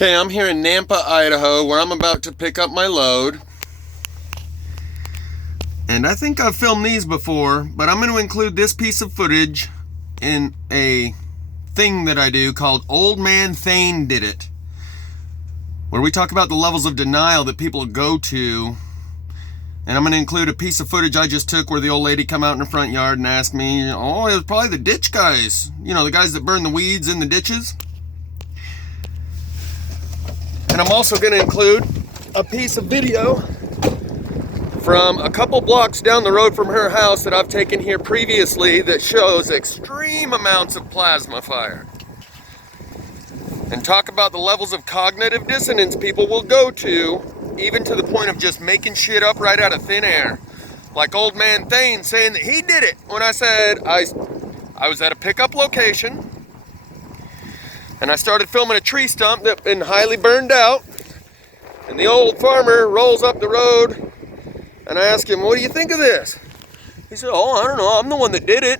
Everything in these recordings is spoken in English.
Okay, I'm here in Nampa, Idaho, where I'm about to pick up my load. And I think I've filmed these before, but I'm going to include this piece of footage in a thing that I do called Old Man Thayne Did It, where we talk about the levels of denial that people go to. And I'm going to include a piece of footage I just took where the old lady come out in the front yard and asked me, oh, it was probably the ditch guys. You know, the guys that burn the weeds in the ditches. And I'm also going to include a piece of video from a couple blocks down the road from her house that I've taken here previously that shows extreme amounts of plasma fire. And talk about the levels of cognitive dissonance people will go to, even to the point of just making shit up right out of thin air. Like Old Man Thayne saying that he did it when I said I was at a pickup location and I started filming a tree stump that had been highly burned out. And the old farmer rolls up the road and I ask him, what do you think of this? He said, oh, I don't know, I'm the one that did it.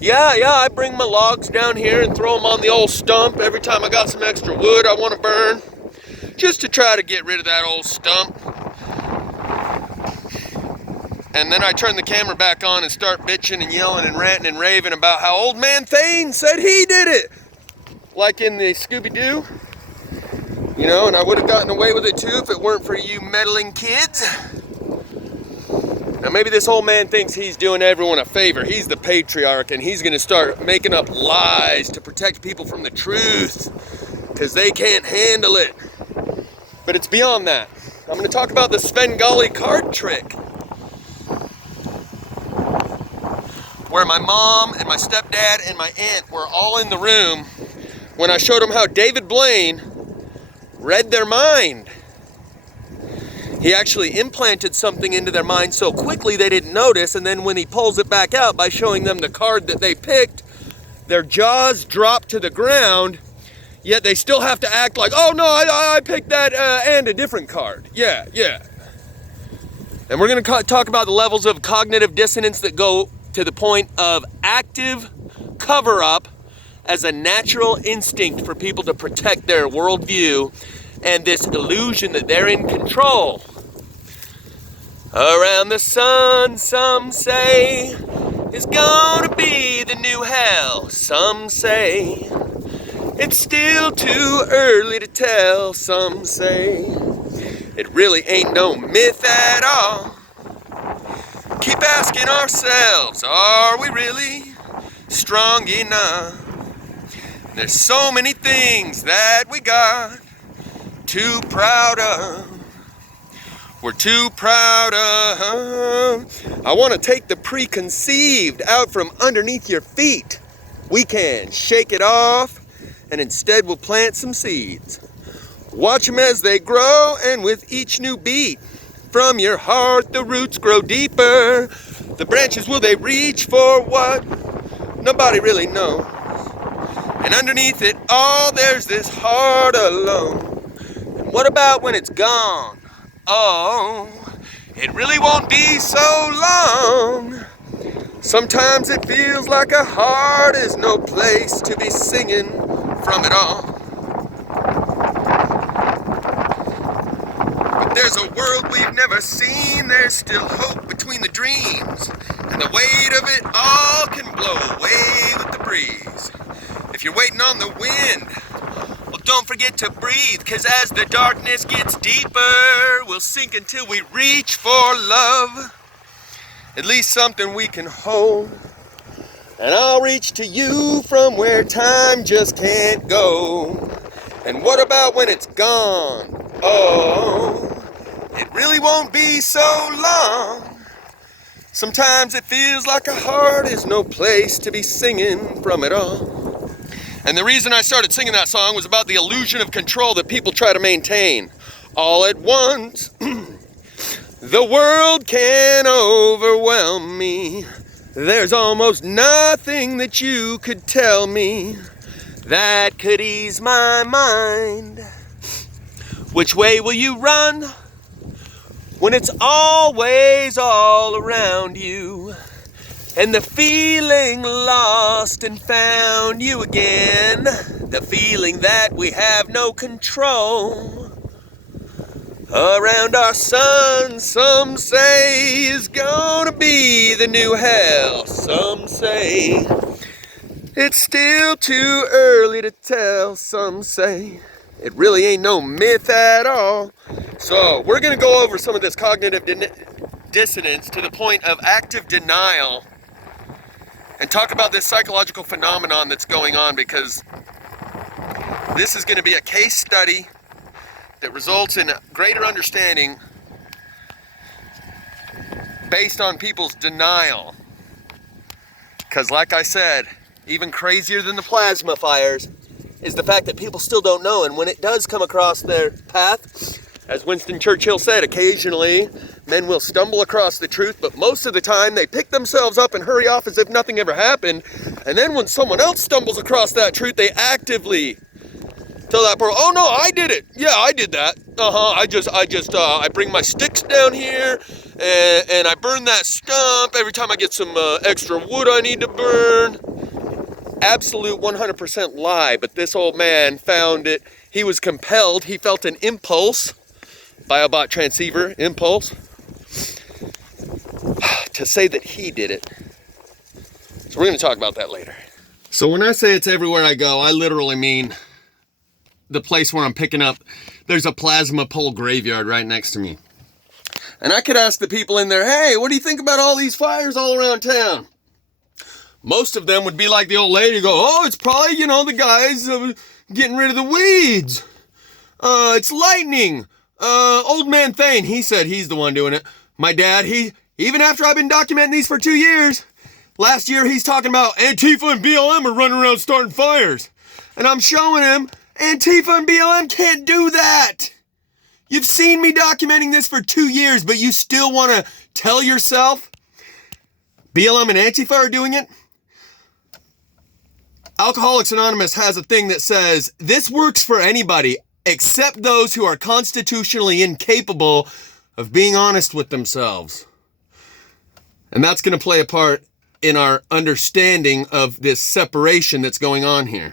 Yeah, I bring my logs down here and throw them on the old stump every time I got some extra wood I want to burn, just to try to get rid of that old stump. And then I turn the camera back on and start bitching and yelling and ranting and raving about how Old Man Thayne said he did it. Like in the Scooby-Doo. You know, and I would have gotten away with it too if it weren't for you meddling kids. Now maybe this old man thinks he's doing everyone a favor. He's the patriarch and he's going to start making up lies to protect people from the truth because they can't handle it. But it's beyond that. I'm going to talk about the Svengali card trick, where my mom and my stepdad and my aunt were all in the room when I showed them how David Blaine read their mind. He actually implanted something into their mind so quickly they didn't notice, and then when he pulls it back out by showing them the card that they picked, their jaws drop to the ground, yet they still have to act like, oh no, I picked that and a different card. Yeah. And we're going to talk about the levels of cognitive dissonance that go to the point of active cover-up as a natural instinct for people to protect their worldview and this illusion that they're in control. Around the sun, some say, is gonna be the new hell. Some say, it's still too early to tell. Some say, it really ain't no myth at all. Keep asking ourselves, are we really strong enough? There's so many things that we got too proud of. We're too proud of. I want to take the preconceived out from underneath your feet. We can shake it off, and instead we'll plant some seeds. Watch them as they grow, and with each new beat, from your heart the roots grow deeper. The branches, will they reach for what? Nobody really knows. And underneath it all, there's this heart alone. And what about when it's gone? Oh, it really won't be so long. Sometimes it feels like a heart is no place to be singing from it all. But there's a world we've never seen. There's still hope between the dreams. And the weight of it all can blow away with the breeze. If you're waiting on the wind, well, don't forget to breathe, 'cause as the darkness gets deeper, we'll sink until we reach for love. At least something we can hold. And I'll reach to you from where time just can't go. And what about when it's gone? Oh, it really won't be so long. Sometimes it feels like a heart is no place to be singing from it all. And the reason I started singing that song was about the illusion of control that people try to maintain. All at once, the world can overwhelm me. There's almost nothing that you could tell me that could ease my mind. Which way will you run when it's always all around you? And the feeling lost and found you again. The feeling that we have no control around our sun, some say, is gonna be the new hell. Some say it's still too early to tell. Some say it really ain't no myth at all. So we're gonna go over some of this cognitive dissonance to the point of active denial and talk about this psychological phenomenon that's going on, because this is gonna be a case study that results in greater understanding based on people's denial. Because like I said, even crazier than the plasma fires is the fact that people still don't know, and when it does come across their path, as Winston Churchill said, occasionally men will stumble across the truth, but most of the time they pick themselves up and hurry off as if nothing ever happened, and then when someone else stumbles across that truth, they actively tell that person, oh no, I did it. Yeah, I did that. I bring my sticks down here and I burn that stump every time I get some extra wood I need to burn. Absolute 100% lie, but this old man found it. He was compelled, he felt an impulse, Biobot transceiver impulse, to say that he did it. So we're gonna talk about that later. So when I say it's everywhere I go, I literally mean the place where I'm picking up. There's a plasma pole graveyard right next to me. And I could ask the people in there, hey, what do you think about all these fires all around town? Most of them would be like the old lady, go, oh, it's probably, the guys getting rid of the weeds. It's lightning. Old man Thayne, he said he's the one doing it. My dad, even after I've been documenting these for 2 years, last year he's talking about Antifa and BLM are running around starting fires. And I'm showing him, Antifa and BLM can't do that. You've seen me documenting this for 2 years, but you still want to tell yourself BLM and Antifa are doing it? Alcoholics Anonymous has a thing that says, this works for anybody except those who are constitutionally incapable of being honest with themselves. And that's going to play a part in our understanding of this separation that's going on here.